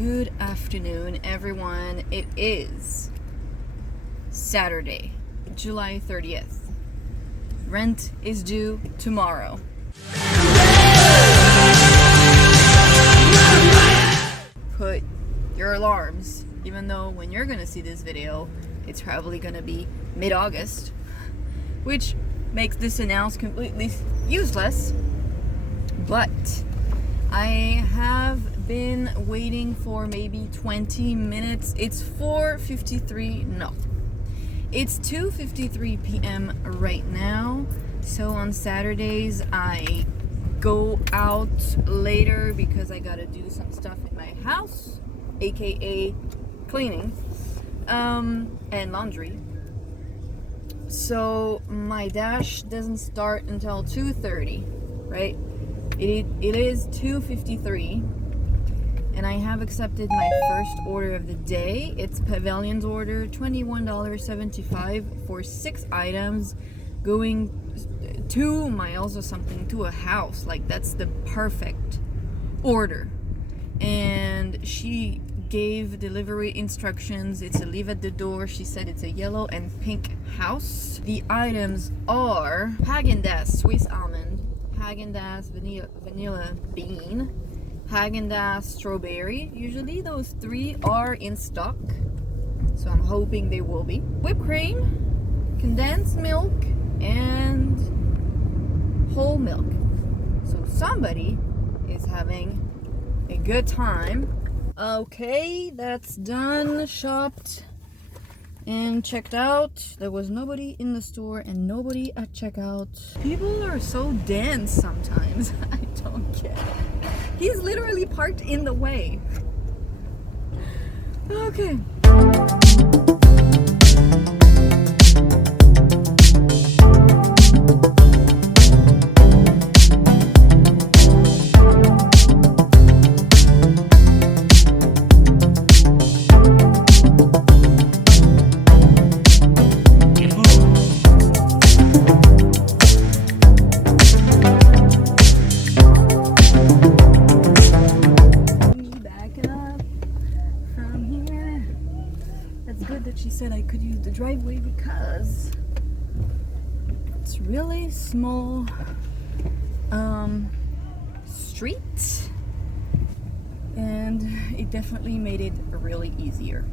Good afternoon, everyone. It is Saturday, July 30th. Rent is due tomorrow. Put your alarms, even though when you're gonna see this video, it's probably gonna be mid-August, which makes this announcement completely useless. But I have been waiting for maybe 20 minutes. It's 4:53. No, it's 2:53 p.m. right now. So on Saturdays I go out later because I gotta do some stuff in my house, aka cleaning and laundry. So my dash doesn't start until 2:30, right? It is 2:53, and I have accepted my first order of the day. It's Pavilion's order, $21.75 for 6 items, going 2 miles or something to a house. Like, that's the perfect order. And she gave delivery instructions. It's a leave at the door. She said it's a yellow and pink house. The items are Häagen-Dazs Swiss almond, Häagen-Dazs vanilla bean, Häagen-Dazs strawberry. Usually those 3 are in stock, so I'm hoping they will be. Whipped cream, condensed milk, and whole milk. So somebody is having a good time. Okay, that's done, shopped and checked out. There was nobody in the store and nobody at checkout. People are so dense sometimes. I don't get it. He's literally parked in the way. Okay. She said I could use the driveway because it's really small street, and it definitely made it really easier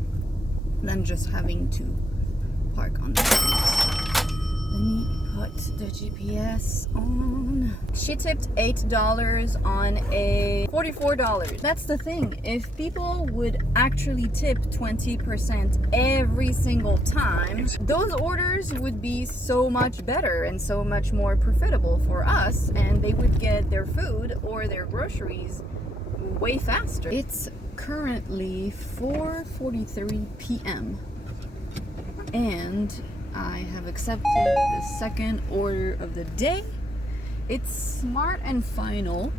than just having to park on the street. Let me put the GPS on. She tipped $8 on a $44. That's the thing. If people would actually tip 20% every single time, those orders would be so much better and so much more profitable for us, and they would get their food or their groceries way faster. It's currently 4:43 p.m. and I have accepted the second order of the day. It's Smart and Final.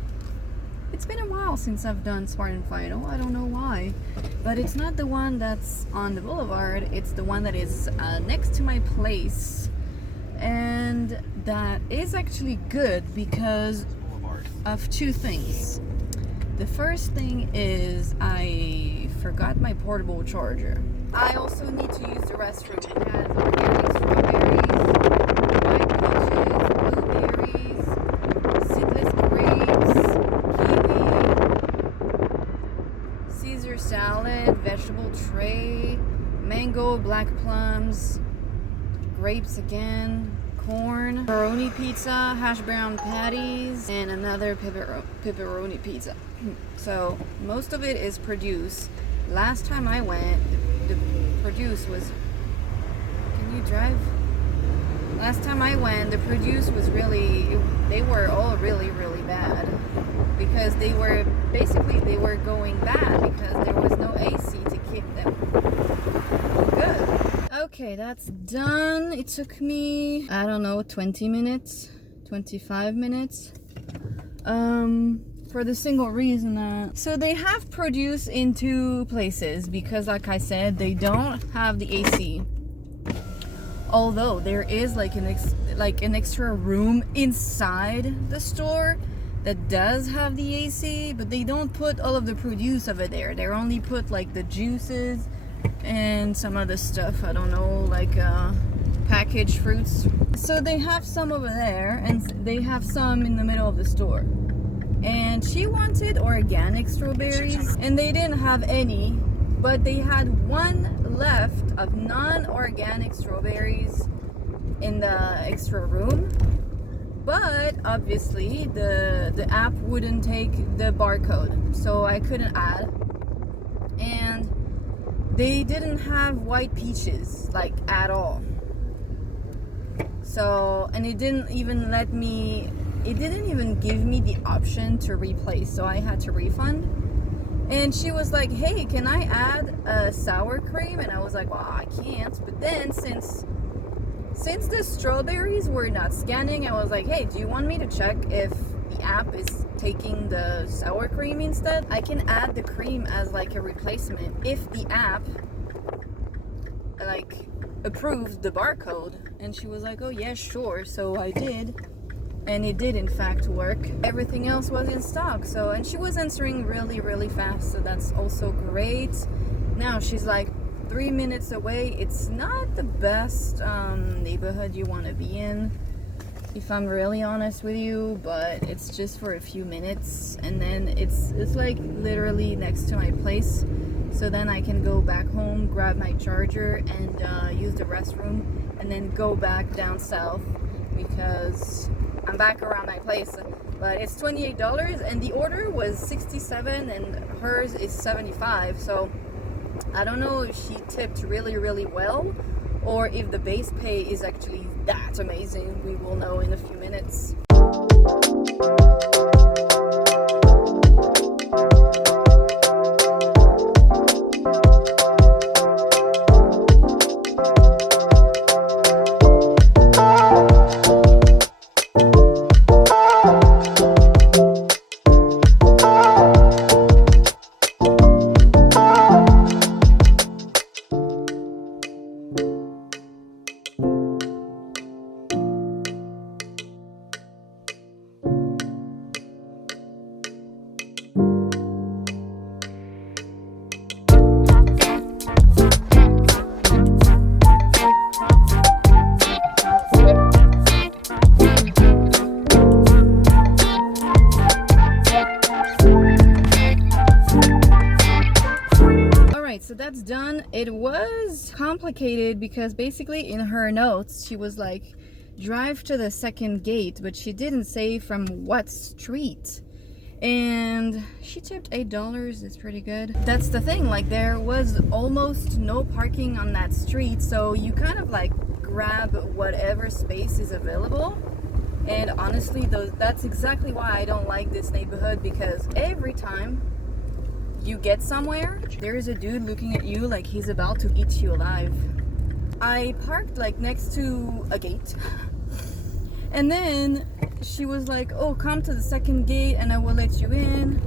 It's been a while since I've done Smart and Final. I don't know why, but it's not the one that's on the boulevard. It's the one that is next to my place, and that is actually good because of 2 things. The first thing is I forgot my portable charger. I also need to use the restroom. It has organic strawberries, white peaches, blueberries, seedless grapes, kiwi, Caesar salad, vegetable tray, mango, black plums, grapes again, corn, pepperoni pizza, hash brown patties, and another pepperoni pizza. So most of it is produce. Last time I went, the produce was... Can you drive? Last time I went, the produce was really... They were all really, really bad. Because they were... Basically, they were going bad because there was no AC to keep them good. Okay, that's done. It took me, I don't know, 20 minutes? 25 minutes? For the single reason that... So they have produce in 2 places because, like I said, they don't have the AC. Although there is like an extra room inside the store that does have the AC, but they don't put all of the produce over there. They only put like the juices and some other stuff, I don't know, like packaged fruits. So they have some over there, and they have some in the middle of the store. And she wanted organic strawberries, and they didn't have any, but they had one left of non-organic strawberries in the extra room. But obviously the app wouldn't take the barcode, so I couldn't add. And they didn't have white peaches, like, at all. So, and it didn't even give me the option to replace, so I had to refund. And she was like, hey, can I add sour cream? And I was like, well, I can't. But then since the strawberries were not scanning, I was like, hey, do you want me to check if the app is taking the sour cream instead? I can add the cream as like a replacement if the app like approves the barcode. And she was like, oh yeah, sure. So I did, and it did in fact work. Everything else was in stock. So, and she was answering really, really fast, so that's also great. Now she's like 3 minutes away. It's not the best neighborhood you want to be in, if I'm really honest with you, but it's just for a few minutes, and then it's like literally next to my place. So then I can go back home, grab my charger, and use the restroom, and then go back down south, because I'm back around my place. But it's $28, and the order was $67, and hers is $75. So I don't know if she tipped really, really well, or if the base pay is actually that amazing. We will know in a few minutes. So that's done. It was complicated because basically in her notes she was like, drive to the second gate, but she didn't say from what street. And she tipped $8. It's pretty good. That's the thing, like there was almost no parking on that street, so you kind of like grab whatever space is available. And honestly, that's exactly why I don't like this neighborhood, because every time you get somewhere, there is a dude looking at you like he's about to eat you alive. I parked like next to a gate, and then she was like, oh, come to the second gate and I will let you in.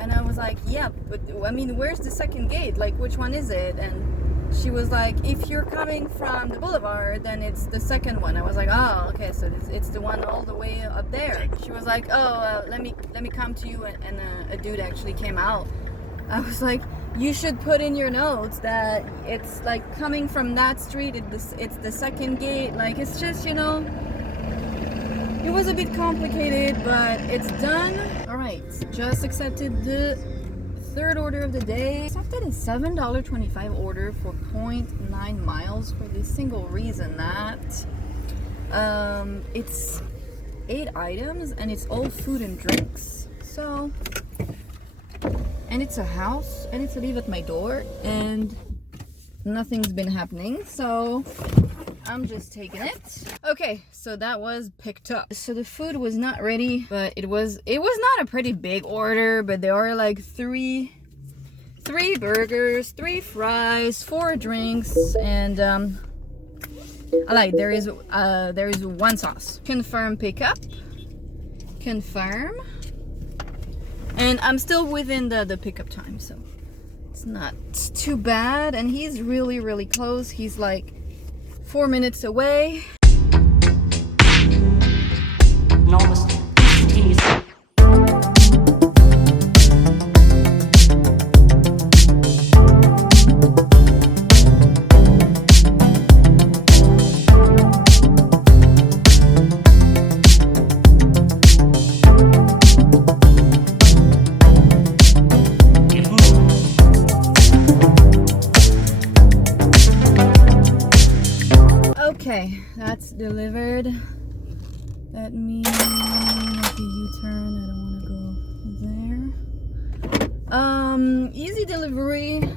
And I was like, yeah, but I mean, where's the second gate? Like, which one is it? And she was like, if you're coming from the boulevard, then it's the second one. I was like, oh, okay, so it's the one all the way up there. She was like, oh, let me come to you, and a dude actually came out. I was like, you should put in your notes that it's like coming from that street, it's the second gate. Like, it's just, you know, it was a bit complicated, but it's done. All right, just accepted the third order of the day. Accepted a $7.25 order for 0.9 miles for the single reason that it's 8 items and it's all food and drinks. So, and it's a house, and it's a leave at my door, and nothing's been happening, so I'm just taking it. Okay, so that was picked up. So the food was not ready, but it was not a pretty big order, but there are like three burgers, 3 fries, 4 drinks, and I lied, there is 1 sauce. Confirm pickup. Confirm. And I'm still within the pickup time, so it's not too bad. And he's really, really close. He's like 4 minutes away. Enormous. Okay, that's delivered. Let me make a U-turn. I don't want to go there. Easy delivery.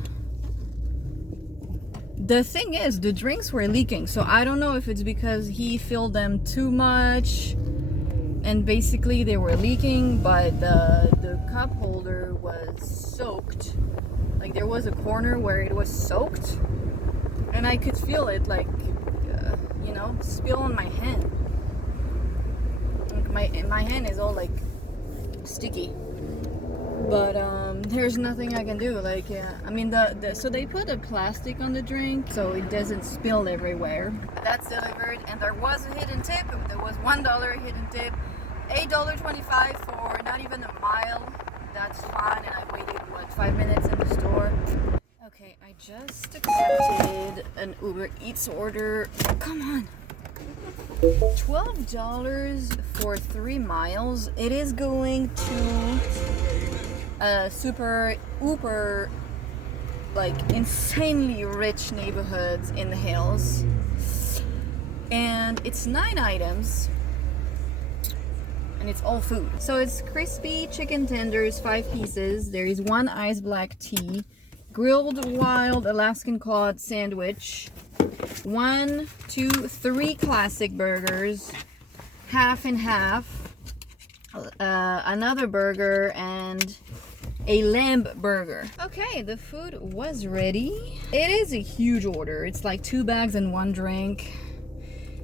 The thing is, the drinks were leaking, so I don't know if it's because he filled them too much and basically they were leaking, but the cup holder was soaked. Like there was a corner where it was soaked and I could feel it, like you know, spill on my hand. Like my hand is all like sticky, but there's nothing I can do. Like I mean so they put a plastic on the drink so it doesn't spill everywhere. That's delivered, and there was a hidden tip. There was $1 hidden tip, $8.25 for not even a mile. That's fine, and I waited what, 5 minutes in the store. Okay, I just accepted an Uber Eats order. Come on. $12 for 3 miles. It is going to super uber like insanely rich neighborhoods in the hills, and it's 9 items and it's all food. So it's crispy chicken tenders, 5 pieces. There is 1 iced black tea, grilled wild Alaskan cod sandwich, 1, 2, 3 classic burgers, half and half, another burger, and a lamb burger. Okay, the food was ready. It is a huge order. It's like 2 bags and 1 drink.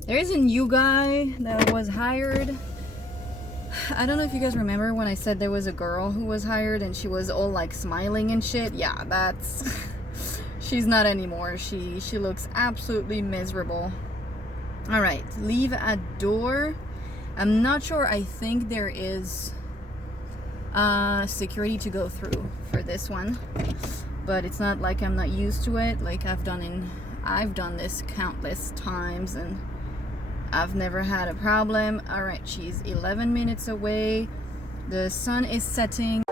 There is a new guy that was hired. I don't know if you guys remember when I said there was a girl who was hired and she was all like smiling and shit. Yeah, that's she's not anymore. She looks absolutely miserable. All right, leave at door. I'm not sure. I think there is security to go through for this one, but it's not like I'm not used to it. Like I've done this countless times and I've never had a problem. All right, she's 11 minutes away. The sun is setting.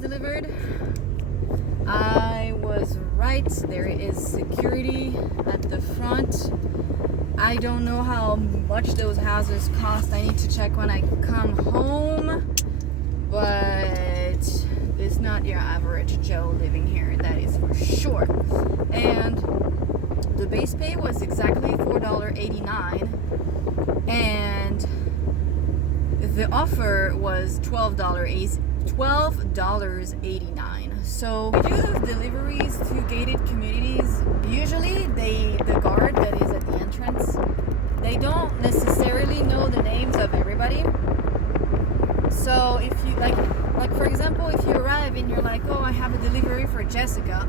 Delivered. I was right. There is security at the front. I don't know how much those houses cost. I need to check when I come home, but it's not your average Joe living here, that is for sure. And the base pay was exactly $4.89, and the offer was $12.89. So we do have deliveries to gated communities. Usually the guard that is at the entrance, they don't necessarily know the names of everybody. So if you like for example, if you arrive and you're like, oh, I have a delivery for Jessica,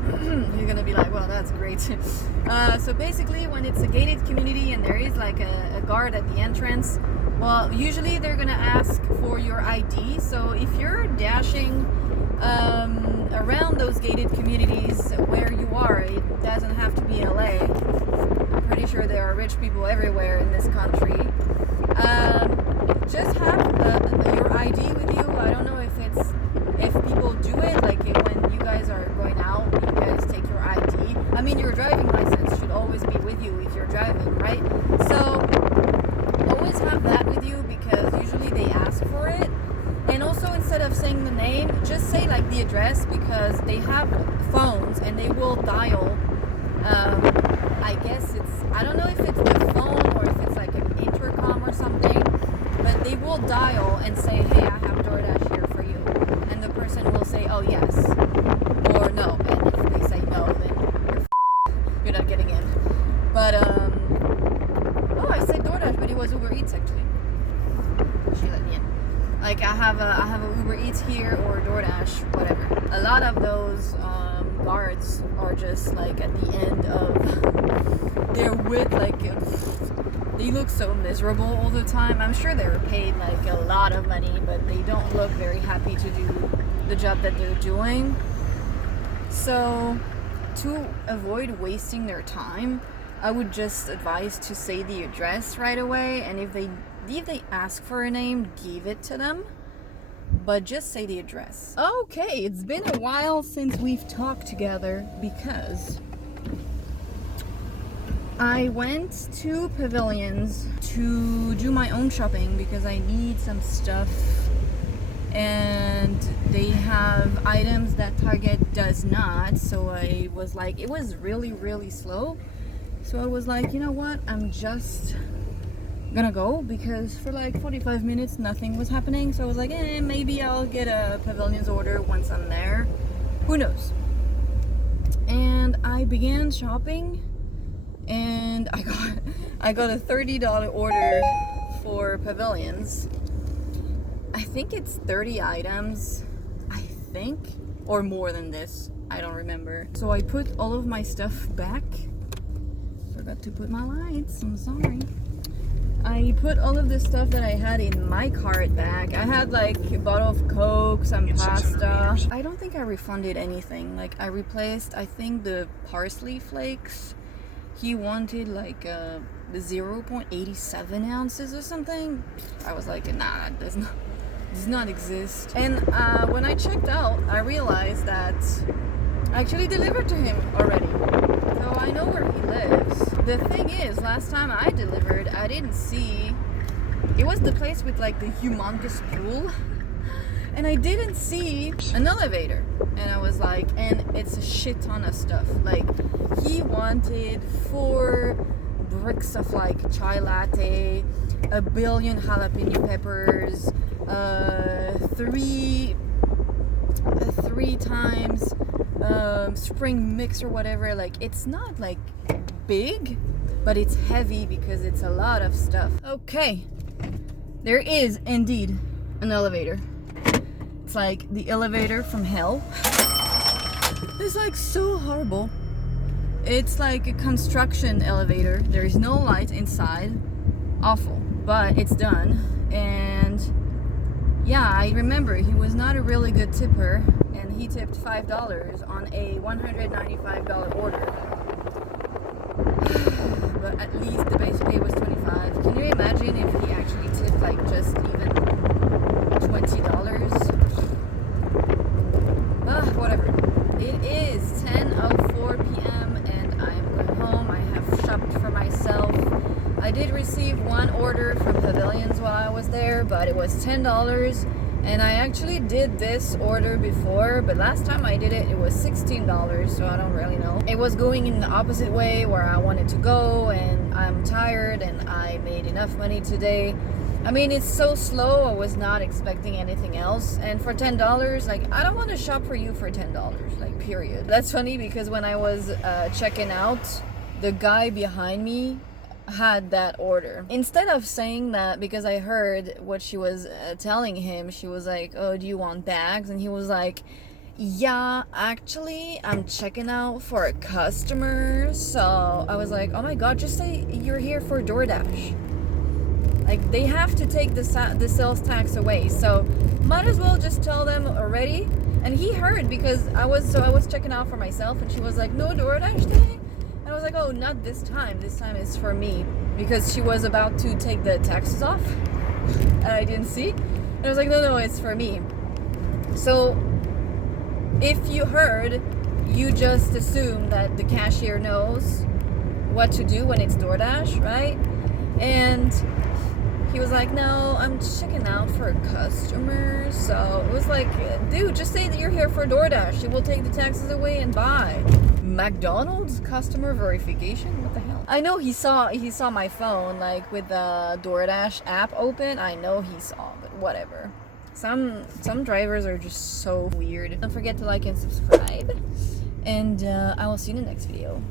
you're gonna be like, well, that's great. So basically when it's a gated community and there is like a guard at the entrance, well, usually they're gonna ask for your ID. So if you're dashing around those gated communities where you are, it doesn't have to be LA. I'm pretty sure there are rich people everywhere in this country. Just have your ID with you. I don't know if people do it, like when you guys are going out, you guys take your ID. I mean, your driving license should always be with you if you're driving, right? So always have address because they have phones and they will dial. I guess I don't know if it's the phone or if it's like an intercom or something, but they will dial and say, hey, I have DoorDash here for you. And the person will say, oh, yes, or no. And if they say no, then you're not getting in. But, oh, I said DoorDash, but it was Uber Eats actually. She let me in. Like I have a Uber Eats here or DoorDash, whatever. A lot of those guards are just like at the end of their wit, like they look so miserable all the time. I'm sure they're paid like a lot of money, but they don't look very happy to do the job that they're doing. So to avoid wasting their time, I would just advise to say the address right away, and if they ask for a name, give it to them, but just say the address. Okay, it's been a while since we've talked together because I went to Pavilions to do my own shopping because I need some stuff, and they have items that Target does not. So I was like, it was really, really slow. So I was like, you know what? I'm just gonna go because for like 45 minutes nothing was happening. So I was like, maybe I'll get a Pavilions order once I'm there. Who knows? And I began shopping, and I got a $30 order for Pavilions. I think it's 30 items, I think, or more than this. I don't remember. So I put all of my stuff back. Forgot to put my lights. I'm sorry. I put all of the stuff that I had in my cart back. I had like a bottle of Coke, some pasta. I don't think I refunded anything. Like I replaced, I think, the parsley flakes. He wanted like 0.87 ounces or something. I was like, nah, that does not exist. And when I checked out, I realized that I actually delivered to him already. So I know where he lives. The thing is, last time I delivered, I didn't see, it was the place with like the humongous pool, and I didn't see an elevator. And I was like, and it's a shit ton of stuff. Like he wanted 4 bricks of like chai latte, a billion jalapeno peppers, 3 times spring mix or whatever. Like it's not like big, but it's heavy because it's a lot of stuff. Okay, there is indeed an elevator. It's like the elevator from hell. It's like so horrible. It's like a construction elevator. There is no light inside. Awful, but it's done. And yeah, I remember he was not a really good tipper, and he tipped $5 on a $195 order. But at least the base pay was $25. Can you imagine if he actually tipped like just even $20? Whatever. It is 10:04 p.m. and I'm going home. I have shopped for myself. I did receive one order from Pavilions while I was there, but it was $10. And I actually did this order before, but last time I did it, it was $16, so I don't really know. It was going in the opposite way where I wanted to go, and I'm tired, and I made enough money today. I mean, it's so slow, I was not expecting anything else. And for $10, like, I don't want to shop for you for $10, like, period. That's funny because when I was checking out, the guy behind me had that order. Instead of saying that, because I heard what she was telling him, she was like, oh, do you want bags? And he was like, yeah, actually, I'm checking out for a customer. So I was like, oh my god, just say you're here for DoorDash. Like, they have to take the sales tax away, so might as well just tell them already. And he heard, because I was checking out for myself, and she was like, no DoorDash today? And I was like, oh, not this time. This time is for me. Because she was about to take the taxes off. And I didn't see. And I was like, no, it's for me. So, if you heard, you just assume that the cashier knows what to do when it's DoorDash, right? And he was like, no, I'm checking out for a customer. So it was like, dude, just say that you're here for DoorDash. She will take the taxes away and buy. McDonald's customer verification? What the hell? I know he saw my phone, like, with the DoorDash app open. I know he saw, but whatever. Some drivers are just so weird. Don't forget to like and subscribe. And I will see you in the next video.